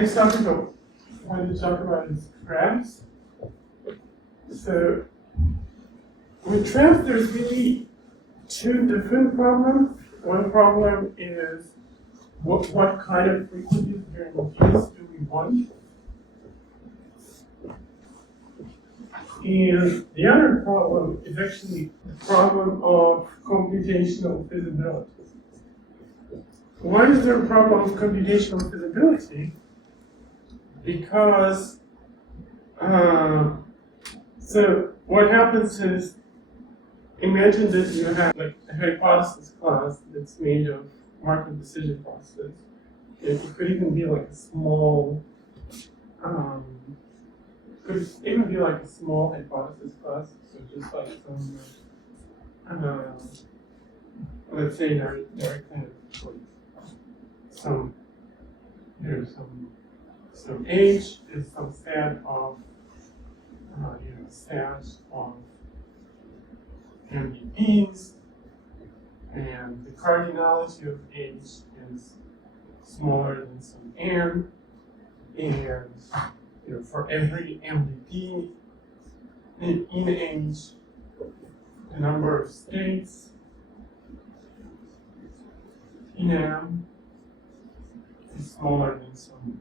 next topic I want to talk about is traps. So with traps, there's really two different problems. One problem is what kind of frequencies during use do we want? And the other problem is actually the problem of computational feasibility. Why is there a problem of computational feasibility? Because, so what happens is, imagine that you have like a hypothesis class that's made of market decision processes. It could even be like a small, could even be like a small hypothesis class. So just like some, let's say there are kind of like some age is some set of set of MDPs, and the cardinality of age is smaller than some n, and for every MDP in age, the number of states in M is smaller than some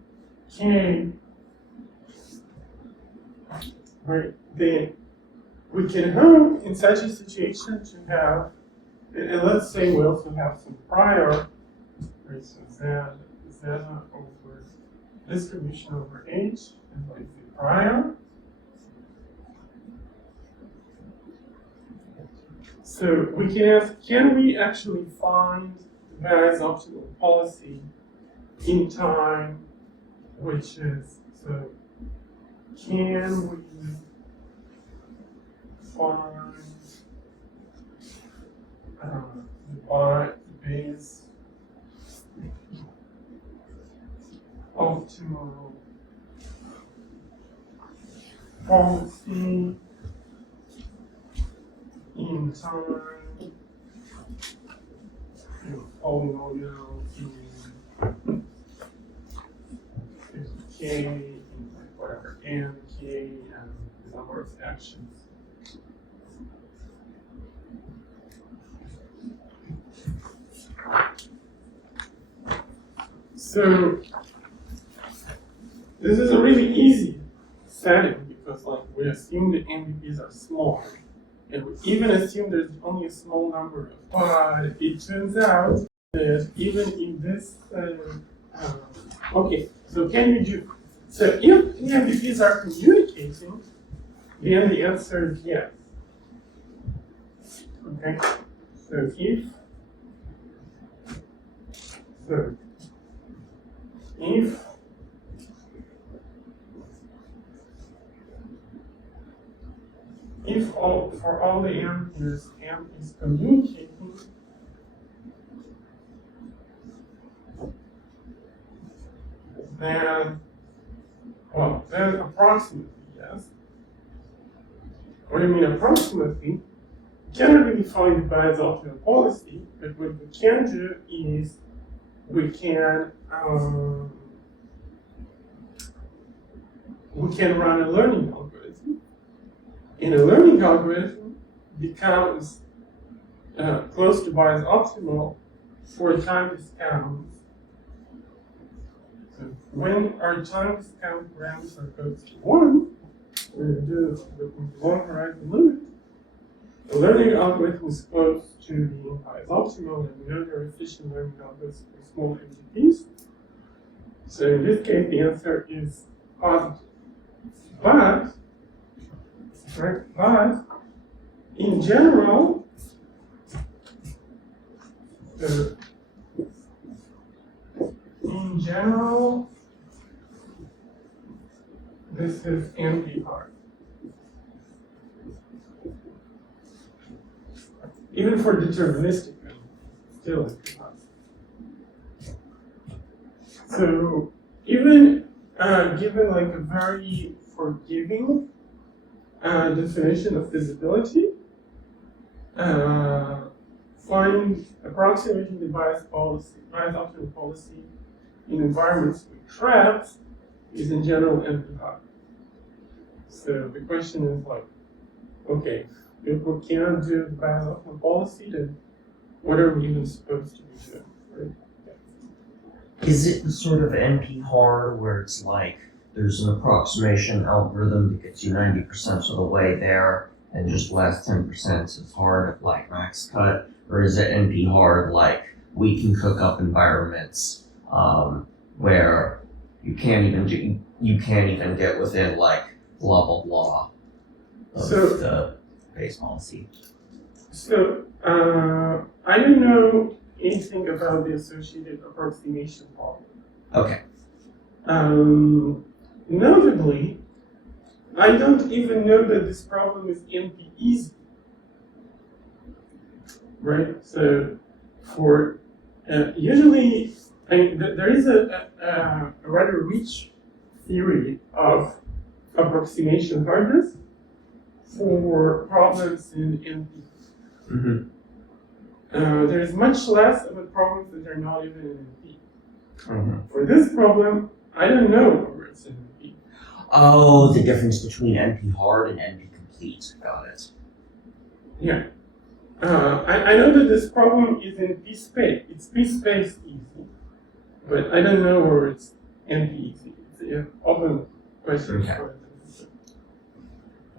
K. Right, then we can hope in such a situation to have, and let's say we also have some prior, right, so Z over distribution over H is like the prior. So we can ask, can we actually find the Bayes-optimal policy in time, which is, so can we find the Bayes-optimal policy in time, polynomial in K, in whatever n, K, and the number of actions. So this is a really easy setting because like we assume the MDPs are small, and we even assume there's only a small number of, but it turns out that even in this okay, so can you do, so if the MDPs are communicating, then the answer is yes. Okay, so if for all the M is communicating, then approximately yes. What do you mean approximately? We cannot really find the Bayes-optimal policy, but what we can do is we can run a learning algorithm. And a learning algorithm becomes close to Bayes-optimal for time discounts. So when our time discount parameter goes to 1, we're going to do the long horizon limit. The learning algorithm is close to the Bayes-optimal, and we know there are efficient learning algorithms for small MDPs. So in this case, the answer is positive. But in general, this is NP-hard. Even for deterministic, still NP-hard. So even given like a very forgiving definition of feasibility, approximating the Bayes-optimal policy in environments with traps is in general NP hard. So the question is like, okay, if we cannot do the Bayes-optimal policy, then what are we even supposed to be doing? Right? Is it the sort of NP hard where it's like there's an approximation algorithm that gets you 90% of the way there and just last 10% is hard like max cut? Or is it NP hard like we can cook up environments where you can't even get within like blah blah blah of the Bayes policy? So I don't know anything about the associated approximation problem. Okay. Notably, I don't even know that this problem is NP easy. Right? So for usually, I mean, there is a rather rich theory of approximation hardness for problems in NP. Mm-hmm. There is much less about problems that are not even in NP. Mm-hmm. For this problem, I don't know whether it's in NP. Oh, the difference between NP hard and NP complete. Got it. Yeah. I know that this problem is in P space. It's P space easy, but I don't know where it's NP easy. It's an open question.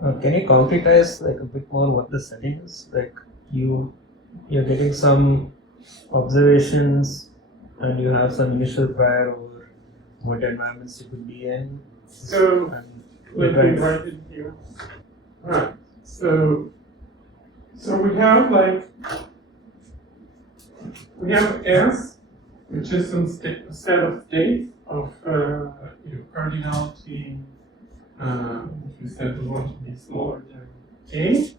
Okay. Can you concretize like a bit more what the setting is? Like you're getting some observations and you have some initial prior over what environments you could be in. So let me write it here. Alright. So we have S, which is some set of states of cardinality, which we said we want to be smaller than K.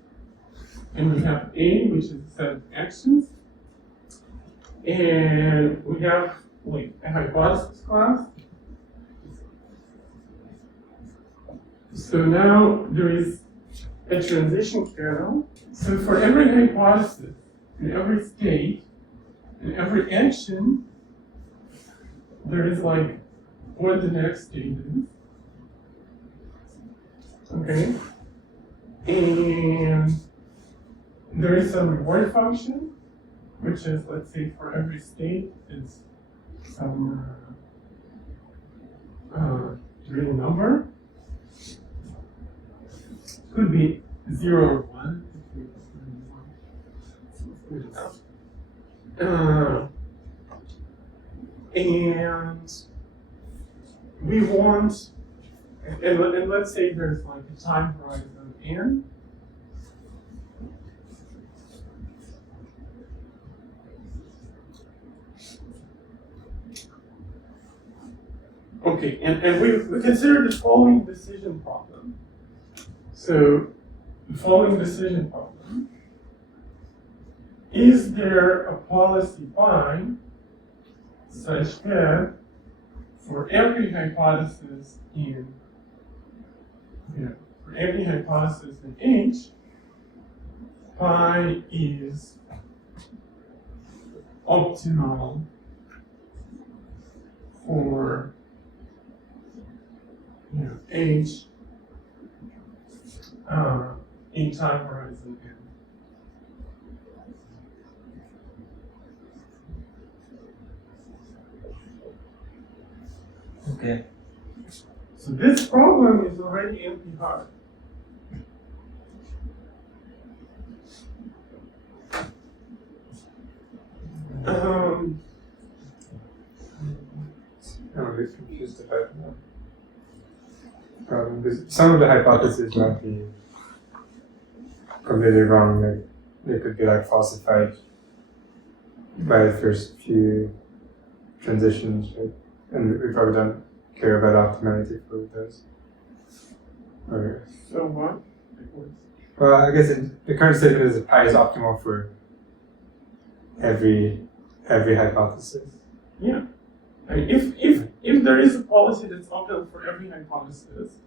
And we have A, which is a set of actions. And we have like a hypothesis class. So now there is a transition kernel. So for every hypothesis, in every state, in every action, there is like what the next state is. Okay. And there is some reward function, which is, let's say, for every state, it's some real number. Could be 0 or 1. And we want, and let's say there's like a time horizon n. Okay, and we consider the following decision problem. So the following decision problem: is there a policy phi such that for every hypothesis in H, phi is optimal for H in time horizon n. Okay. So this problem is already NP hard. I'm a bit confused about that problem because some of the hypotheses might be completely wrong. Like they could be like falsified by the first few transitions, right? And we probably don't care about optimality for those. Or, So what? well, I guess the current statement is that pi is optimal for every hypothesis. Yeah. I mean, if there is a policy that's optimal for every hypothesis,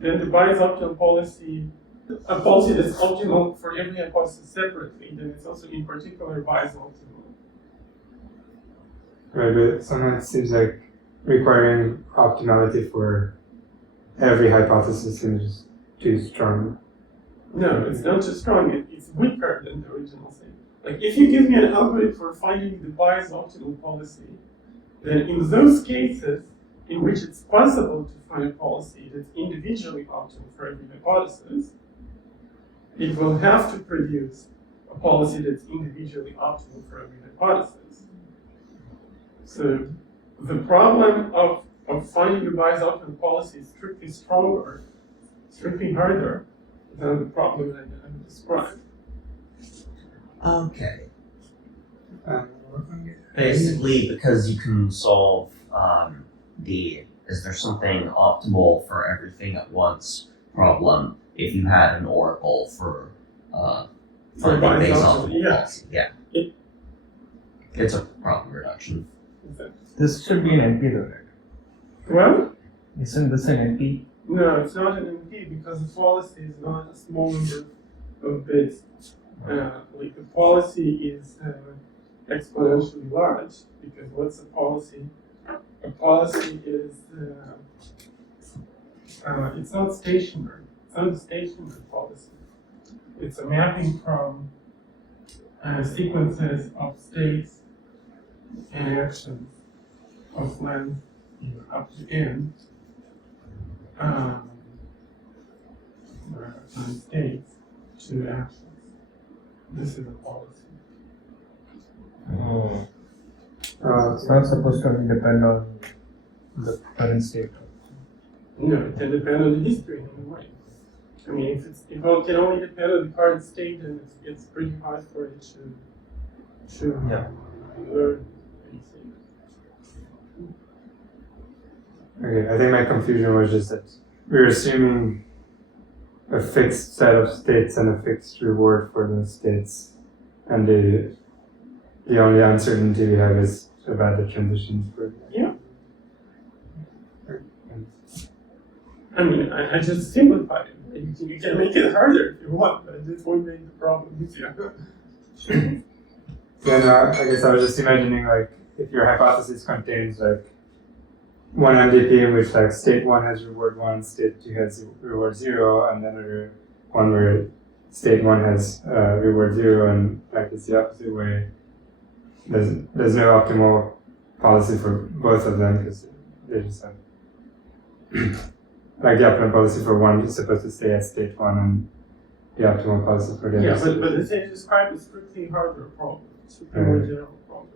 then the Bayes-optimal policy, a policy that's optimal for every hypothesis separately, then it's also in particular Bayes-optimal. Right, but sometimes it seems like requiring optimality for every hypothesis seems just too strong. No, it's not just strong, it's weaker than the original thing. Like, if you give me an algorithm for finding the Bayes-optimal policy, then in those cases in which it's possible to find a policy that's individually optimal for every hypothesis, it will have to produce a policy that's individually optimal for every hypothesis. So the problem of finding a Bayes-optimal policy is strictly stronger, strictly harder than the problem that I described. Okay. Basically, because you can solve is there something optimal for everything at once problem if you had an oracle for finding Bayes-optimal policy. Yeah. It's a problem reduction. This should be an NP though, right? Well, Isn't this an NP? no, it's not an NP because the policy is not a small number of bits. Like the policy is exponentially large because what's a policy? A policy is it's not stationary. It's not a stationary policy. It's a mapping from sequences of states and actions of length up to n from states to actions. This is a policy. Oh. Uh, It's not supposed to depend on the current state. No, it can depend on the history in a way. I mean, if it can only depend on the current state, then it's pretty hard for it to Yeah. learn anything. Okay, I think my confusion was just that we're assuming a fixed set of states and a fixed reward for those states, and the only uncertainty we have is about the transitions for. Yeah. I mean, I just simplified it. You can make it harder if you want, but this won't make the problem easier. Yeah, no, I guess I was just imagining like if your hypothesis contains like one MDP in which like state 1 has reward 1, state 2 has reward 0, and then another one where state 1 has reward 0, and like it's the opposite way. There's no optimal policy for both of them because they just have like the optimal policy for one is supposed to stay at state 1, and the optimal policy for the Yeah, other. but the thing described is strictly harder problem. It's strictly more general problem.